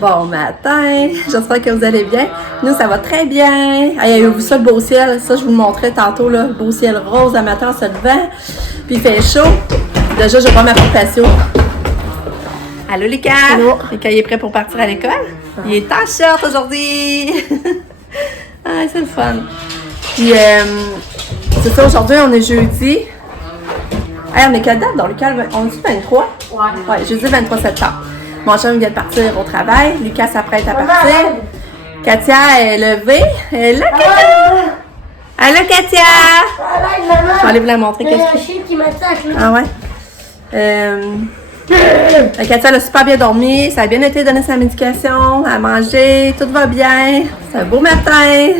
Bon matin, j'espère que vous allez bien. Nous, ça va très bien. Avez-vous ça, le beau ciel? Ça, je vous le montrais tantôt, là, le beau ciel rose à matin en se levant. Puis il fait chaud. Déjà, je vais prendre ma préparation. Allô, Lucas? Allô? Lucas, il est prêt pour partir à l'école? Il est en short aujourd'hui. Ah, c'est le fun. Puis, c'est ça, aujourd'hui, on est jeudi. Hey, on est quelle date, donc, Lucas? On est 23? Ouais, jeudi 23 septembre. Mon chum vient de partir au travail. Lucas s'apprête à partir. Katia est levée. Elle est là, Katia! Allô, Katia! Je vais aller vous la montrer. Il y a un chien qui m'attaque. Ah ouais? Katia, elle a super bien dormi. Ça a bien été donné sa médication, à manger. Tout va bien. C'est un beau matin.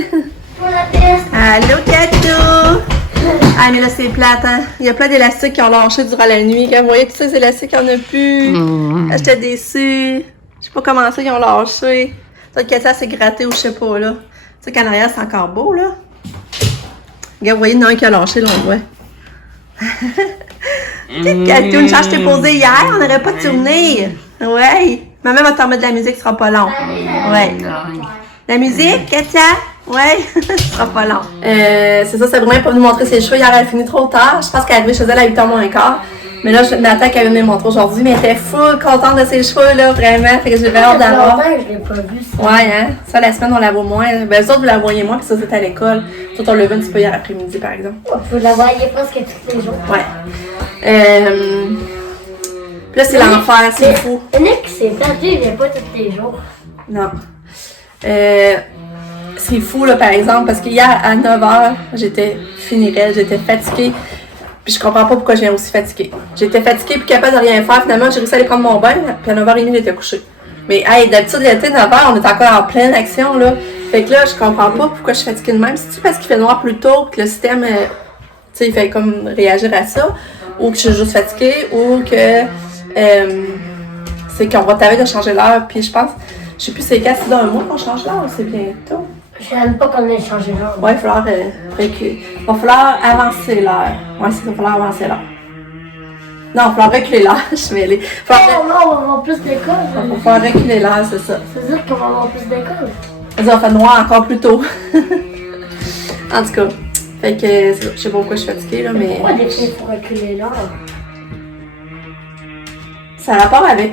Allô, Katou! Ah, mais là, c'est plate, hein? Il y a plein d'élastiques qui ont lâché durant la nuit. Quand vous voyez tous ces élastiques, il n'y en a plus. J'étais déçue. Je sais pas comment ça, ils ont lâché. Ça, Katia s'est grattée ou je sais pas, là. Tu sais qu'en arrière, c'est encore beau, là. Regarde, vous voyez, il y en a un qui a lâché, là, on voit. Katou, une charge que je t'ai posée hier, on n'aurait pas de souvenir. Ouais. Maman va te remettre de la musique, ce sera pas long. Ouais. La musique, Katia? Ouais, ce sera pas long. C'est ça, c'est vraiment pas nous montrer ses cheveux. Hier, elle a fini trop tard. Je pense qu'elle est arrivée chez elle à 8h moins quart. Mais là, Nathan qui avait venu me montrer aujourd'hui, mais elle était full contente de ses cheveux, là, vraiment. Fait que j'ai vraiment hâte d'avoir. Je l'ai pas vu, ça. Ouais, hein. Ça, la semaine, on la voit moins. Ben, vous autres, vous la voyez moins, puis ça, c'était à l'école. Tout on l'a vu un petit peu hier après-midi, par exemple. Vous la voyez presque tous les jours. Ouais. Puis là, c'est l'enfer, c'est fou. Nick, c'est perdu, il vient pas tous les jours. Non. C'est fou, là, par exemple, parce qu'hier, à 9h, j'étais raide, j'étais fatiguée. Puis je comprends pas pourquoi je viens aussi fatiguée. J'étais fatiguée puis capable de rien faire. Finalement, j'ai réussi à aller prendre mon bain, puis à 9h30, j'étais couchée. Mais hey, d'habitude, l'été, 9h, on est encore en pleine action, là. Fait que là, je comprends pas pourquoi je suis fatiguée de même. C'est-tu parce qu'il fait noir plus tôt, que le système, tu sais, il fait comme réagir à ça, ou que je suis juste fatiguée, ou que c'est qu'on va t'arrêter de changer l'heure. Puis je pense, je sais plus, c'est quand, c'est dans un mois qu'on change l'heure, c'est bientôt. Je n'aime pas qu'on ait changé l'heure. Ouais, il va falloir reculer. Il va falloir avancer l'heure. Ouais, c'est ça, il va falloir avancer l'heure. Non, il va falloir reculer l'heure. Je vais aller. Non, on va avoir plus d'école. Il va falloir reculer l'heure, c'est ça. C'est-à-dire qu'on va avoir plus d'école. Ça va faire noir encore plus tôt. En tout cas, fait que je sais pas pourquoi je suis fatiguée, là, mais. Pourquoi des filles pour reculer l'heure? Ça a rapport avec.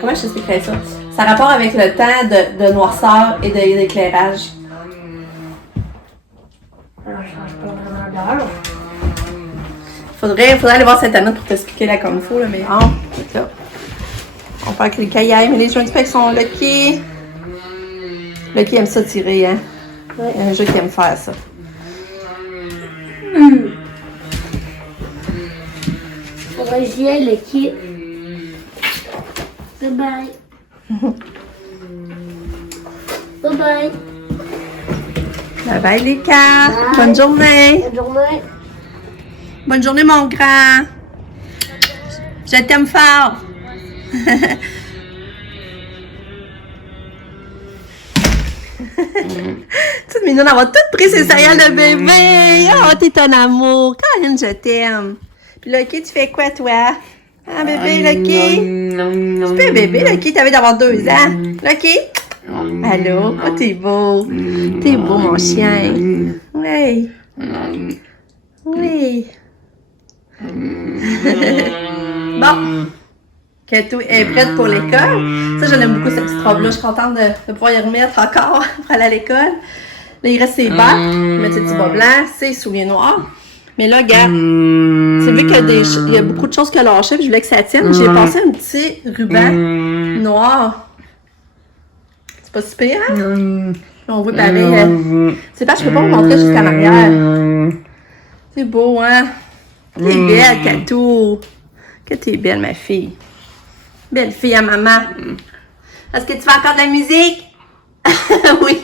Comment je t'expliquerais ça? Ça a rapport avec le temps de noirceur et d'éclairage. Alors, je change pas vraiment d'heure. Faudrait aller voir cette année pour t'expliquer là comme il faut, là, mais c'est ça. On fait avec les caillailles, mais les joints avec son Lucky. Lucky aime ça tirer, hein? Ouais. Il y a un jeu qui aime faire ça. Faudrait que j'y aille, le kit. Bye bye. Bye bye. Bye bye, Lucas. Bye. Bonne journée. Bonne journée. Bonne journée, mon grand. Je t'aime fort. Toute mignonne, on va tout pris ses céréales de bébé. Oh, t'es un amour. Caroline, je t'aime. Puis Lucky, tu fais quoi, toi? Ah, bébé, Lucky? Tu fais bébé, Lucky? T'avais d'avoir 2 ans. Lucky? Allô? Oh, t'es beau. T'es beau, mon chien. Oui. Oui. Bon. Katou est prête pour l'école. Ça, je l'aime beaucoup, cette petite robe-là. Je suis contente de pouvoir y remettre encore pour aller à l'école. Là, il reste ses bas, mettre ses petits bas blancs, ses souliers noirs. Mais là, regarde, c'est vu qu'il y a beaucoup de choses qui ont lâché, puis je voulais que ça tienne. J'ai passé un petit ruban noir. C'est pas super, hein? Là, on voit pareil. C'est pas, je peux pas vous montrer jusqu'à l'arrière. C'est beau, hein? T'es belle, Katou. Que t'es belle, ma fille. Belle fille à maman. Est-ce que tu fais encore de la musique? Oui.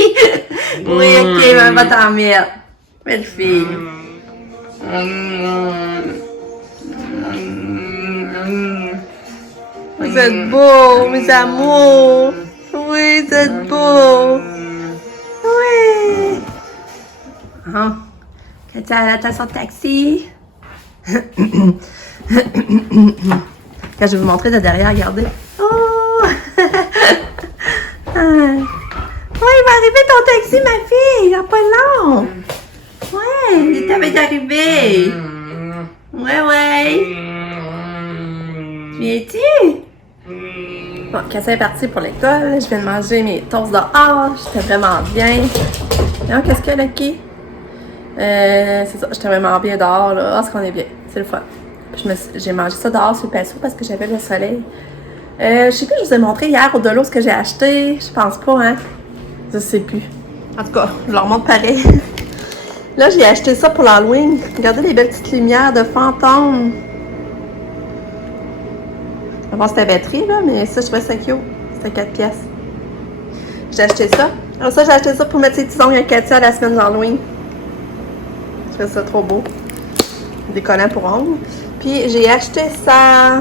Oui, ok, on va t'en mettre. Belle fille. Vous êtes beaux, mes amours. Oui, vous êtes beaux. Oui. Ah. Katia, elle attend son taxi. Quand je vais vous montrer de derrière, regardez. Oh! Ouais, il va arriver ton taxi, ma fille. Il n'a pas long. Ouais, il t'avait arrivé. Ouais. Viens-tu? Bon, Cassie est partie pour l'école. Je viens de manger mes toasts dehors. J'étais vraiment bien. Non, qu'est-ce qu'il y a, Lucky? C'est ça, j'étais vraiment bien dehors, là. Ah, ce qu'on est bien. C'est le fun. J'ai mangé ça dehors sur le pinceau parce que j'avais le soleil. Je sais plus, je vous ai montré hier au Delo ce que j'ai acheté. Je pense pas, hein. Je sais plus. En tout cas, je leur montre pareil. Là, j'ai acheté ça pour l'Halloween. Regardez les belles petites lumières de fantômes. Avant, c'était batterie, là, mais ça, je trouvais ça cute. C'était 4 pièces. J'ai acheté ça. Alors ça, j'ai acheté ça pour mettre ses petits ongles à Katia à la semaine d'Halloween. Je trouve ça trop beau. Des collants pour ongles. Puis, j'ai acheté ça.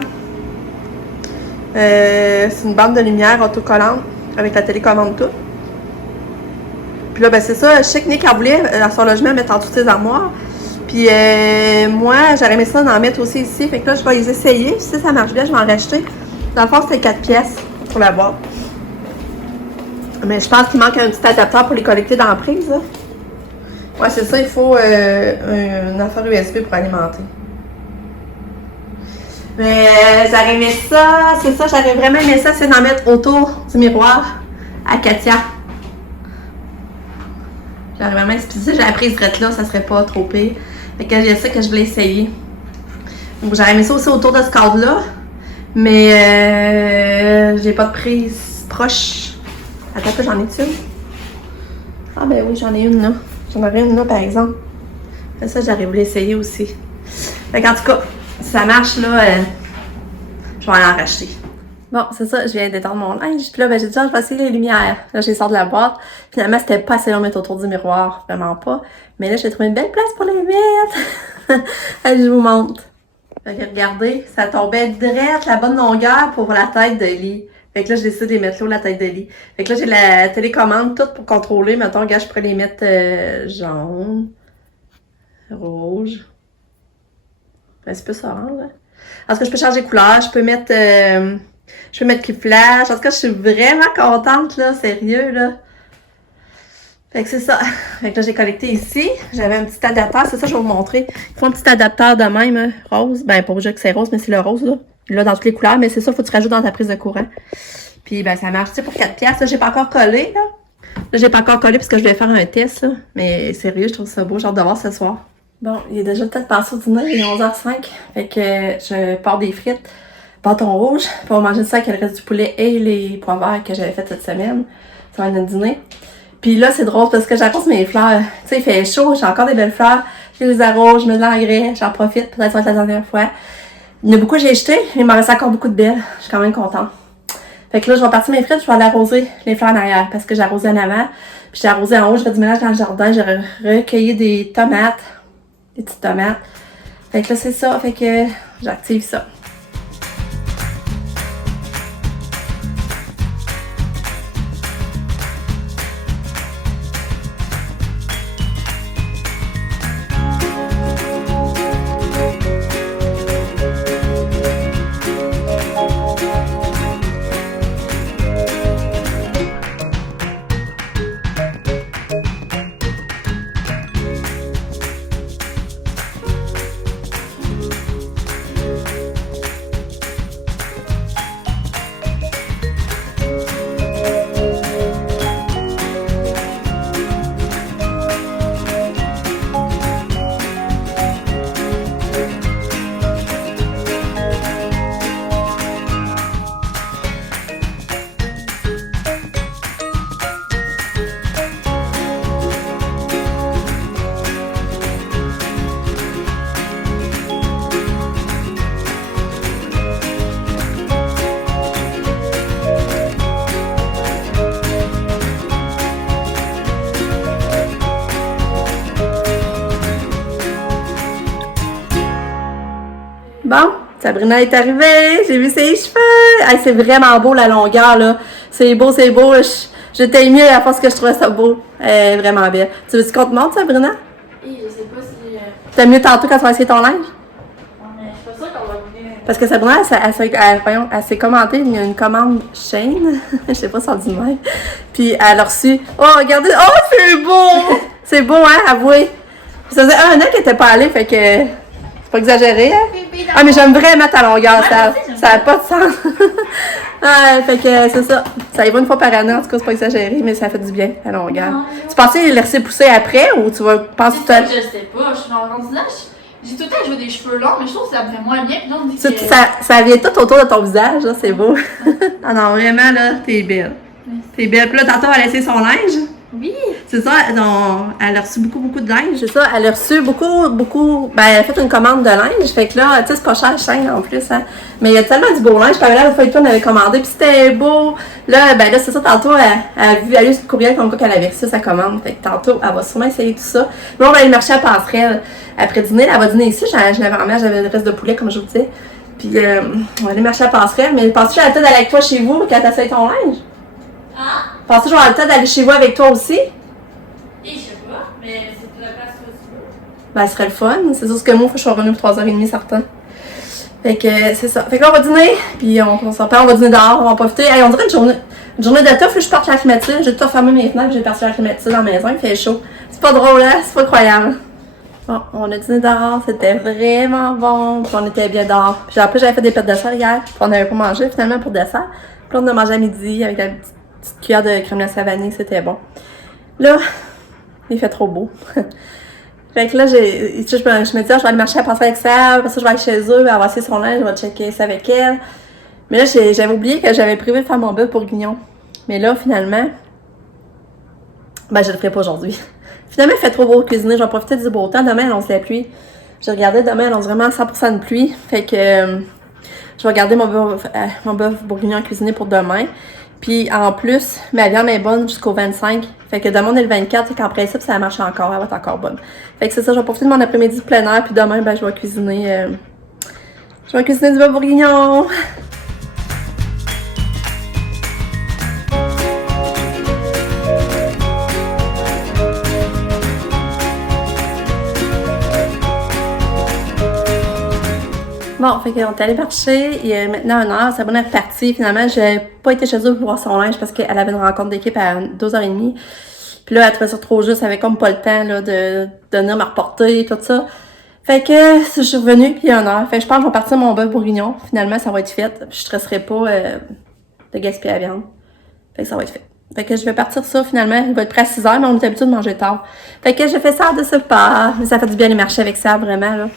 C'est une bande de lumière autocollante avec la télécommande tout. Puis là, ben c'est ça. Je sais que Nick a voulu à son logement mettre en toutes ses armoires. Puis moi, j'aurais aimé ça d'en mettre aussi ici. Fait que là, je vais les essayer. Si ça marche bien, je vais en racheter. Dans le fond, c'était 4 pièces pour la boîte. Mais je pense qu'il manque un petit adaptateur pour les connecter dans la prise. Là. Ouais, c'est ça. Il faut une affaire USB pour alimenter. Mais j'aurais aimé ça. C'est ça, j'aurais vraiment aimé ça. C'est d'en mettre autour du miroir à Katia. J'aurais vraiment expliqué. J'aurais pris ce drette là, ça serait pas trop pire. Fait que j'ai ça que je voulais essayer. Donc j'aurais aimé ça aussi autour de ce cadre-là. Mais j'ai pas de prise proche. Attends un peu, j'en ai une. Ah ben oui, j'en ai une là. J'en aurais une là par exemple. Fait ça, j'aurais voulu essayer aussi. Fait qu'en tout cas, si ça marche là, je vais en racheter. Bon, c'est ça, je viens d'étendre mon linge. Puis là, ben, j'ai dit, je vais essayer les lumières. Là, j'ai sorti de la boîte. Finalement, c'était pas assez long de mettre autour du miroir. Vraiment pas. Mais là, j'ai trouvé une belle place pour les mettre. Allez, je vous montre. Fait que regardez, ça tombait direct la bonne longueur pour la tête de lit. Fait que là, je décide de les mettre là, la tête de lit. Fait que là, j'ai la télécommande toute pour contrôler. Mettons, regarde, je pourrais les mettre jaune, rouge. Un petit peu orange, là. Parce que je peux changer de couleur, je peux mettre qui flash. En tout cas, je suis vraiment contente, là, sérieux, là. Fait que c'est ça. Fait que là, j'ai connecté ici. J'avais un petit adaptateur, c'est ça, je vais vous montrer. Il faut un petit adapteur de même, hein, rose. Ben, pas obligé que c'est rose, mais c'est le rose, là. Là, dans toutes les couleurs, mais c'est ça, faut que tu rajoutes dans ta prise de courant. Puis, ben, ça marche, tu sais, pour 4 piastres. Là, j'ai pas encore collé, là. Là, j'ai pas encore collé parce que je vais faire un test, là. Mais sérieux, je trouve ça beau. J'ai hâte de voir ce soir. Bon, il est déjà peut-être passé au dîner, il est 11h05. Fait que je pars des frites, bâton rouge, pour manger ça avec le reste du poulet et les pois verts que j'avais fait cette semaine. Ça va être notre dîner. Puis là, c'est drôle parce que j'arrose mes fleurs. Tu sais, il fait chaud, j'ai encore des belles fleurs. Je les arrose, je mets de l'engrais, j'en profite. Peut-être que ça va être la dernière fois. Il y en a beaucoup que j'ai jeté, il m'en reste encore beaucoup de belles. Je suis quand même contente. Fait que là, je vais partir mes frites, je vais aller arroser les fleurs en arrière parce que j'ai arrosé en avant. Puis j'ai arrosé en haut, je fais du ménage dans le jardin, j'ai recueilli des tomates. Des petites tomates. Fait que là, c'est ça. Fait que j'active ça. Bon, Sabrina est arrivée, j'ai vu ses cheveux. Hey, c'est vraiment beau la longueur, là. C'est beau, c'est beau. J'étais émue à force que je trouvais ça beau. Elle est vraiment belle. Tu veux-tu qu'on te montre, Sabrina? Oui, je sais pas si... T'aimes mieux tantôt quand tu vas essayer ton linge? mais je suis pas sûre qu'on va venir Parce que Sabrina, elle s'est commandée une commande Shane. Je sais pas si on dit même. Puis elle a reçu. Oh, regardez. Oh, c'est beau! C'est beau, hein, avouez. Ça faisait 1 an qu'elle était pas allée, fait que. C'est pas exagéré, hein? Ah, mais j'aime vraiment ta longueur. Ça a pas de sens. Fait que c'est ça. Ça y va une fois par année, en tout cas, c'est pas exagéré, mais ça fait du bien, la longueur. Tu pensais les laisser pousser après ou tu vas penser tout à l'heure? Je sais pas, je suis rendue là. J'ai tout le temps joué des cheveux longs, mais je trouve que ça me fait moins bien. Puis là, on dit que... Ça vient tout autour de ton visage, là, c'est beau. Ah non, vraiment, là, t'es belle. T'es belle. Puis là, tantôt, elle a laissé son linge. Oui. C'est ça, elle a reçu beaucoup de linge. C'est ça, elle a reçu beaucoup. Ben, elle a fait une commande de linge. Fait que là, tu sais, c'est pas cher, Shane en plus, hein. Mais il y a tellement du beau linge. Pamela, la fois que toi, on avait commandé, puis c'était beau. Là, ben là, c'est ça, tantôt, elle a eu ce courriel comme quoi qu'elle avait reçu sa commande. Fait que tantôt, elle va sûrement essayer tout ça. Mais on va aller marcher à Passerelle. Après dîner, elle va dîner ici. J'avais le reste de poulet, comme je vous disais. Puis, on va aller marcher à Passerelle. Mais penses-tu que j'ai le temps d'aller avec toi chez vous quand t'essayes ton linge? Ah? Penses-tu que j'aurai le temps d'aller chez vous avec toi aussi? Et je sais pas, mais c'est pour la place que tu veux. Ben, ce serait le fun. C'est sûr que moi, il faut que je sois revenue pour 3h30 certain. Fait que c'est ça. Fait que là, on va dîner, puis on s'en parle, on va dîner dehors, on va profiter. Hey, on dirait une journée de tough, je porte la climatisée. J'ai tout fermé mes fenêtres, j'ai parti la climatisée dans la maison, il fait chaud. C'est pas drôle, hein? C'est pas croyable. Bon, on a dîné dehors, c'était vraiment bon, puis on était bien dehors. Puis après, j'avais fait des pâtes de dessert hier, puis on n'avait pas mangé finalement pour dessert. Puis on a mangé à midi avec la petite cuillère de crème glacée vanille, c'était bon. Là, il fait trop beau. Fait que là, je me dis, je vais aller marcher à passer avec ça, après ça, je vais aller chez eux, elle va essayer son linge, je vais checker ça avec elle. Mais là, j'avais oublié que j'avais prévu de faire mon bœuf bourguignon. Mais là, finalement, ben, je le ferai pas aujourd'hui. Finalement, il fait trop beau cuisiner, je vais profiter du beau temps. Demain, elle annonce la pluie. J'ai regardé, demain, elle annonce vraiment 100% de pluie. Fait que je vais garder mon bœuf bourguignon cuisiné pour demain. Puis en plus, ma viande est bonne jusqu'au 25. Fait que demain on est le 24, c'est qu'en principe ça marche encore, elle va être encore bonne. Fait que c'est ça, je vais profiter de mon après-midi de plein air, puis demain ben je vais cuisiner du bœuf bourguignon. Bon, fait qu'on est allé marcher, il est maintenant 1h, Sabrina est repartie. Finalement, j'ai pas été chez eux pour voir son linge parce qu'elle avait une rencontre d'équipe à 2h30. Puis là, elle trouvait ça trop juste, elle avait comme pas le temps là, de venir me reporter et tout ça. Fait que je suis revenue, puis il y a 1h. Fait que je pense que je vais partir mon bœuf bourguignon. Finalement, ça va être fait. Puis je stresserai pas de gaspiller la viande. Fait que ça va être fait. Fait que je vais partir ça, finalement. Il va être près à 6h, mais on est habitué de manger tard. Fait que je fais ça de ce pas. Mais ça fait du bien aller marcher avec ça, vraiment, là.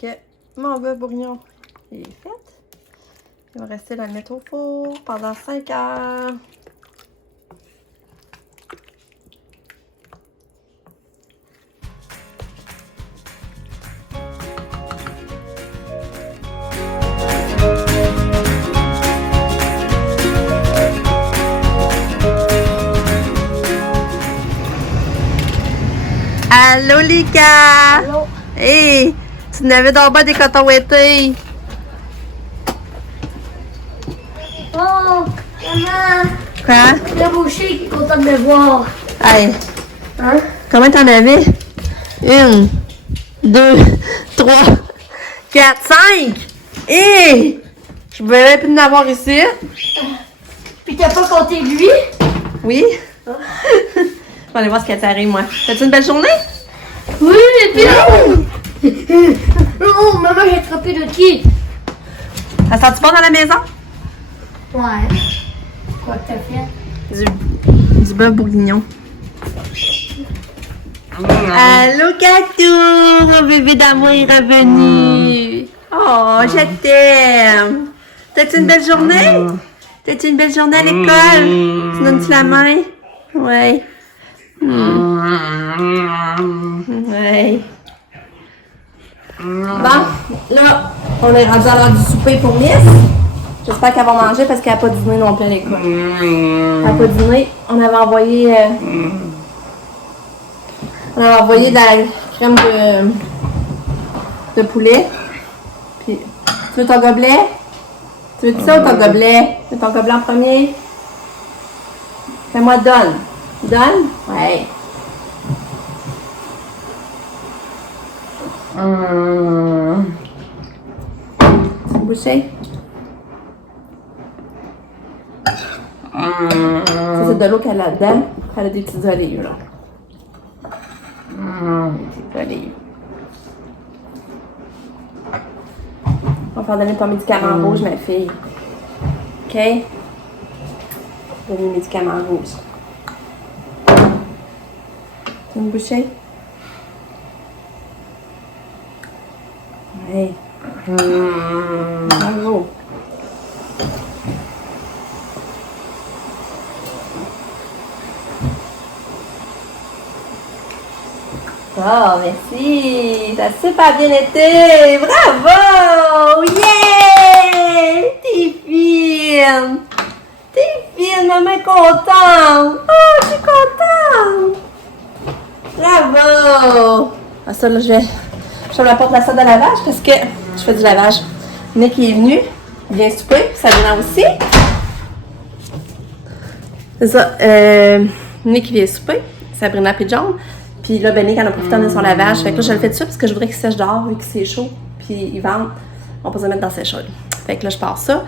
que mon bœuf bourguignon est fait. Il va rester à le mettre au four pendant 5 heures. Allô, Lika! Allô? Hey! Tu n'avais donc pas des coton-ouettés? Oh, maman, Quoi? le boucher qui est content de me voir. Hey! Hein? Combien t'en avais? 1, 2, 3, 4, 5! Hé! Je voulais plus en avoir ici. Puis t'as pas compté lui? Oui? On va aller voir ce qu'elle t'arrive, moi. T'as-tu une belle journée? Oui, et puis oh, maman, j'ai attrapé le qui? Ça sent-tu bon dans la maison? Ouais. Quoi que t'as fait? Du bœuf bourguignon. Allô, Catou! Mon bébé d'amour est revenu! Oh, je t'aime! T'as-tu une belle journée? T'as-tu une belle journée à l'école? Tu donnes-tu la main? Ouais. Ouais. Bon, là, on est rendu à l'heure du souper pour Miss. J'espère qu'elle va manger parce qu'elle n'a pas dîné non plus à l'école. Elle n'a pas dîné. On avait envoyé... on avait envoyé de la crème de poulet. Puis, tu veux ton gobelet? Tu veux ça ou ton gobelet? Tu veux ton gobelet en premier? Fais-moi donne. Donne? Ouais. C'est bouché? Ça, c'est de l'eau qu'elle a dedans. Elle a des petites olives, là. Des petites olives. On va faire donner ton médicament rouge, ma fille. OK? Donner le médicament rouge. Tu veux me boucher? Oui. Bravo. Oh, merci! Ça a super bien été! Bravo! Yeah! T'es fine! T'es fine, maman est contente! Oh, je suis contente! Bravo! Ah, ça, là, je la porte la salle de lavage parce que je fais du lavage. Nick est venu, il vient souper, Sabrina aussi. C'est ça, Nick vient souper, Sabrina et John. Puis là, Nick en a profité de son lavage. Fait que là, je le fais tout de suite parce que je voudrais qu'il sèche dehors vu que c'est chaud. Puis ils vendent, on peut se mettre dans ses chaudes. Fait que là, je pars ça.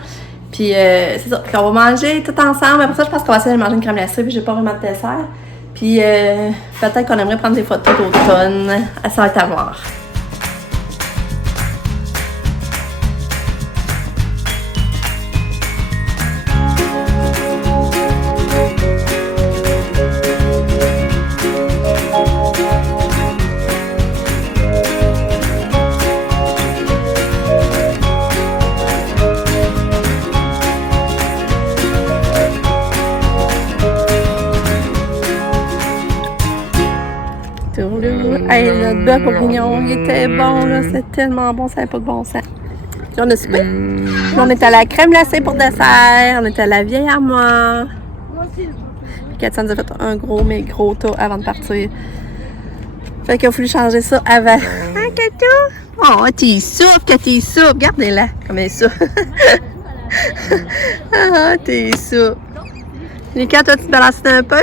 Puis c'est ça, puis on va manger tout ensemble. Après ça, je pense qu'on va essayer de manger une crème glacée, puis j'ai pas vraiment de dessert. Puis peut-être qu'on aimerait prendre des photos d'automne. Ça va être à voir. Hey, notre bœuf bourguignon, il était bon, là, c'est tellement bon, ça n'avait pas de bon sens. Puis on a soupé. Puis on est à la crème glacée pour dessert, on est à la vieille armoire. Puis Katia nous a fait un gros, mais gros tas avant de partir. Fait qu'il a fallu changer ça avant. Hein, Katia? Oh, t'es souple, que t'es souple. Regardez-la, comme elle est souple. Ah, t'es souple. Lika, toi, tu te balances un peu?